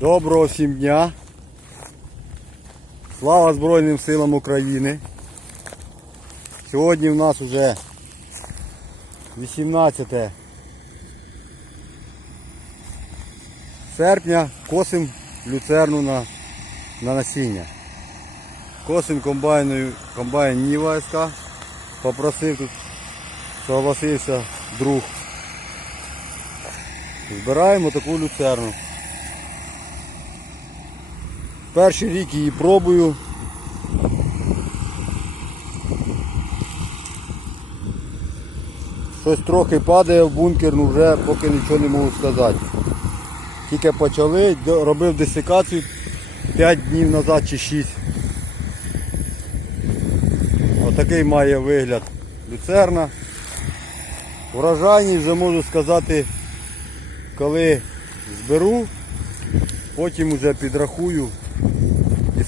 Доброго всім дня. Слава Збройним силам України. Сьогодні в нас вже 18 серпня. Косим люцерну на, на насіння. Косим комбайною, комбайн Ніва СК. Попросив тут, согласився друг. Збираємо таку люцерну. Перший рік її пробую. Щось трохи падає в бункер, ну вже поки нічого не можу сказати. Тільки почали, робив десикацію 5 днів назад чи 6. Отакий має вигляд люцерна. Урожайність вже можу сказати, коли зберу, потім вже підрахую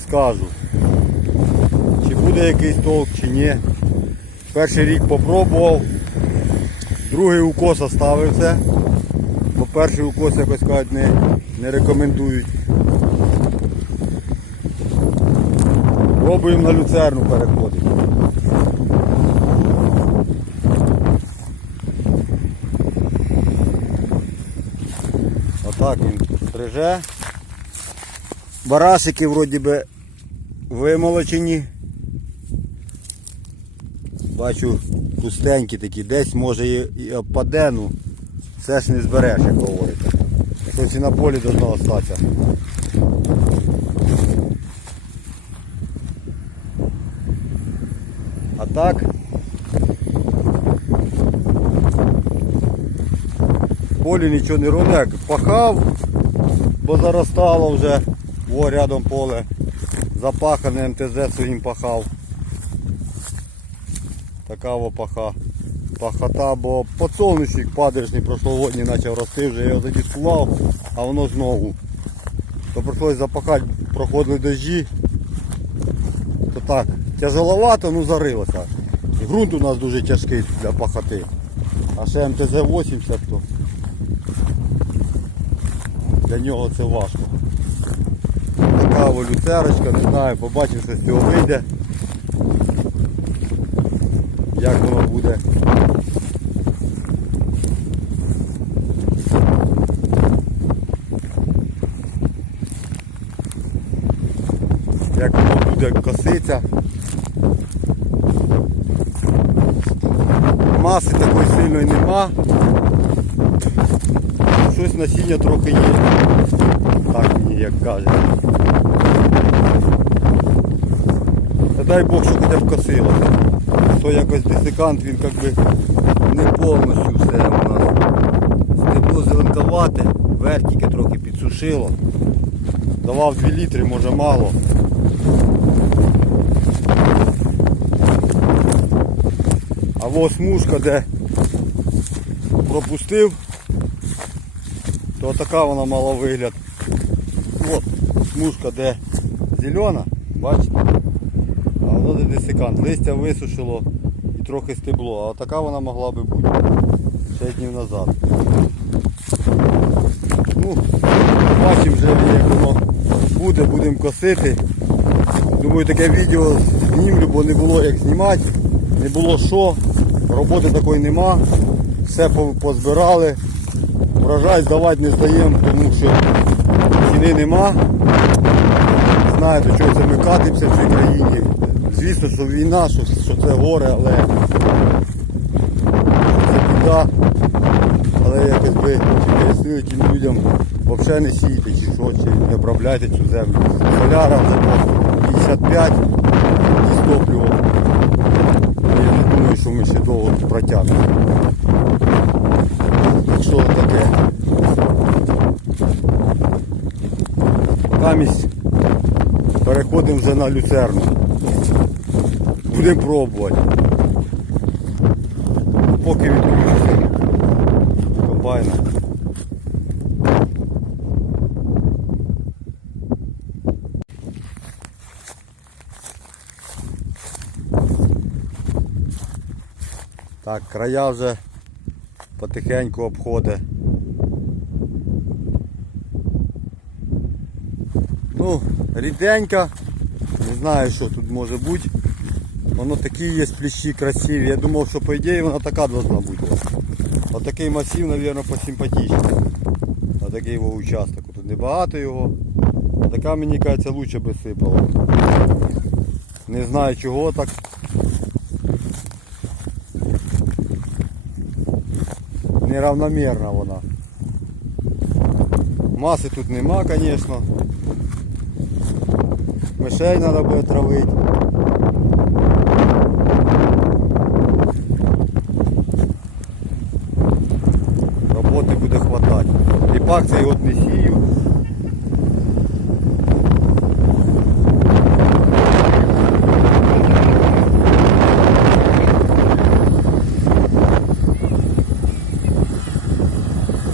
скажу, чи буде якийсь толк, чи ні. Перший рік попробував, другий укос оставив це, бо перший укос якось кажуть не, не рекомендують. Пробуємо на люцерну переходити. Отак він стриже. Барасики вроді би вимолочені. Бачу пустенькі такі, десь може і, опаде, ну все ж не збереш, як говорите. Хтось і на полі должно остатися. А так. Полі нічого не робив, як пахав, бо заростало вже, о, рядом поле. Запахане МТЗ своїм пахав. Така во паха. Пахота, бо подсолнечник падержний прошлогодній почав рости, вже я його задіскував, а воно знову. То прийшлося запахати, проходили дощі. То так, тяжеловато, ну зарилося. І ґрунт у нас дуже тяжкий для пахоти. А ще МТЗ-80, то для нього це важко. О люцерочка, не знаю, побачимо, що з цього вийде. Як воно буде. Як воно буде коситься. Маси такої сильної нема. Щось насіння трохи є. Так мені як кажуть. Дай Бог, що хоча б косилося. То якось десикант він якби не повністю все у нас. Стебло зеленкувате, верх тільки трохи підсушило. Давав 2 літри, може мало. А ось смужка, де пропустив, то така вона мала вигляд. От смужка, де зелена, бачите? А десикант. Листя висушило і трохи стебло, а така вона могла би бути 6 днів назад. Ну, бачимо вже як воно буде, будемо косити. Думаю, таке відео знімлю, бо не було як знімати, не було що, роботи такої нема, все позбирали. Врожай здавати не здаємо, тому що ціни нема. До чого це ми катимося в цій країні. Звісно, що війна, що, що це горе, але це біда. Але якось би чи пояснили тим людям взагалі не сійте, чи що, чи не обробляйте цю землю. Соляра вже по 55 із топливо. Я не думаю, що ми ще довго протягнемо. Так що таке. Замість переходимо вже на люцерну. Будемо пробувати. Поки відключиться комбайна. Так, края вже потихеньку обходить. Ну, ріденька. Не знаю, що тут може бути. Воно такі є плющі красиві. Я думав, що по ідеї вона така должна бути. Отакий масив, мабуть, посимпатичний. Отакий його участок. Тут небагато його. А така мені кажеться лучше би сипала. Не знаю чого так. Неравномірна вона. Маси тут нема, звісно. Мишей треба буде травити. Роботи буде хватати. Цей от не сію.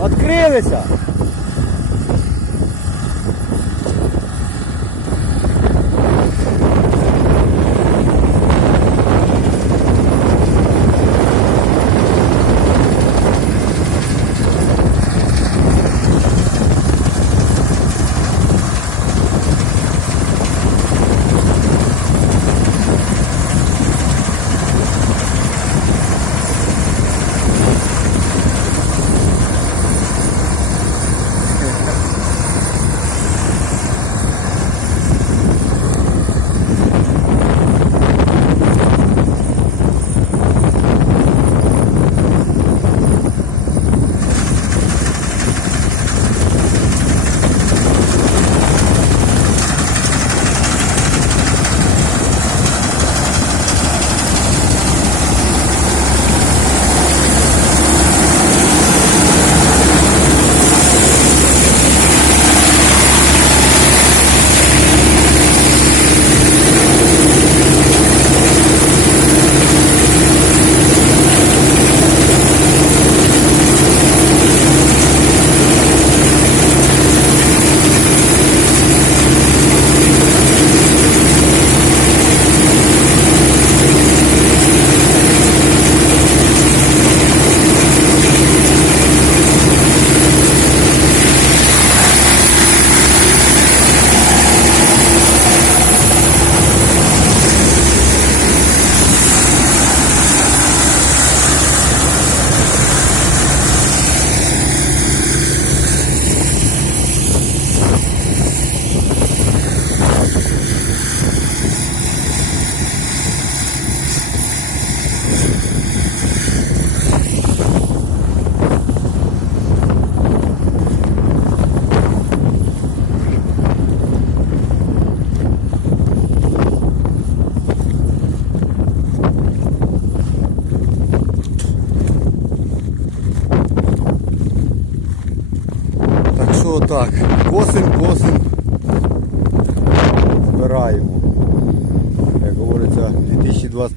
Открилися!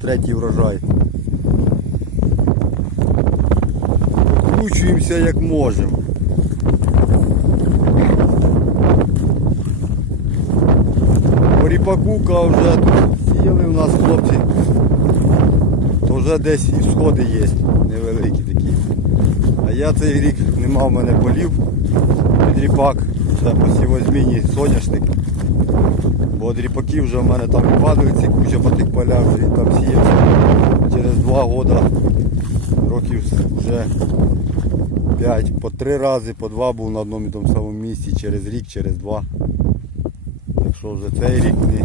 2023 врожай. Викручуємося як можемо. По ріпаку вже сіяли у нас хлопці. То вже десь і сходи є, невеликі такі. А я цей рік не мав в мене полів під ріпак. Це посівозмінні соняшник. Бо от ріпаки вже в мене там і куча по тих полях вже там сіявся. Через два роки, років вже 5, по три рази, по два був на одному і тому самому місці, через рік, через два. Так що вже цей рік не,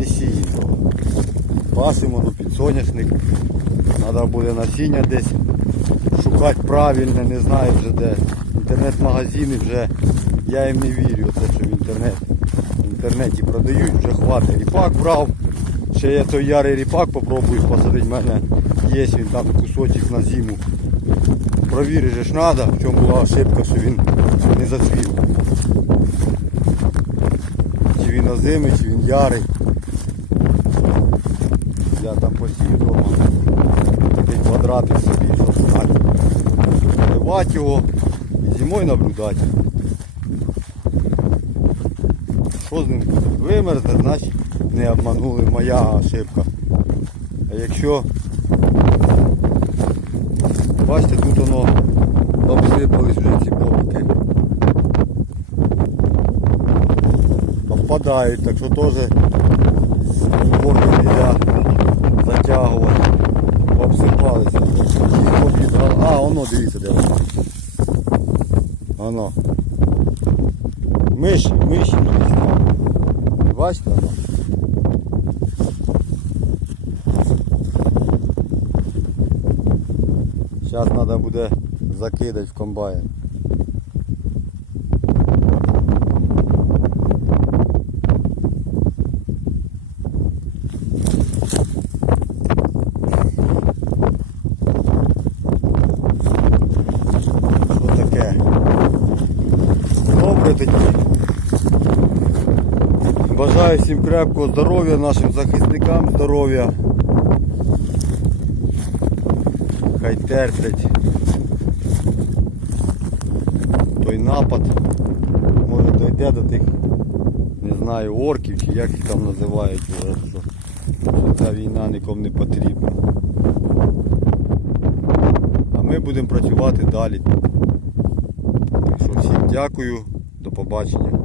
не сіємо. Пасимо ну, під соняшник. Треба буде насіння десь шукати правильне, не знаю вже де. Інтернет-магазини вже, я їм не вірю, це що в інтернет. Інтернеті продають, вже хватить. Ріпак брав. Ще я той ярий ріпак попробую посадити. В мене є він там кусочок на зиму. Провірити ж треба, в чому була ошибка, що він не зацвів. Чи він озимий, чи він ярий. Я там посію вдома. Такий квадратик собі, щоб знати. Його і зимою наблюдати. Що з ним? Вимерзне, значить не обманули моя ошибка. А якщо бачите, тут воно обсипались вже ці бобки. впадають, так що теж уборку нельзя затягувати. Обсипалися. А, воно дивіться де воно. Воно. Миші, миші миші. Бачите? Зараз треба буде закидати в комбайн. Що таке? Добре тоді. Бажаю всім крепкого здоров'я, нашим захисникам здоров'я. Хай терплять той напад. Може дойде до тих, не знаю, орків чи як їх там називають, що, що ця війна нікому не потрібна. А ми будемо працювати далі. Так що всім дякую, до побачення.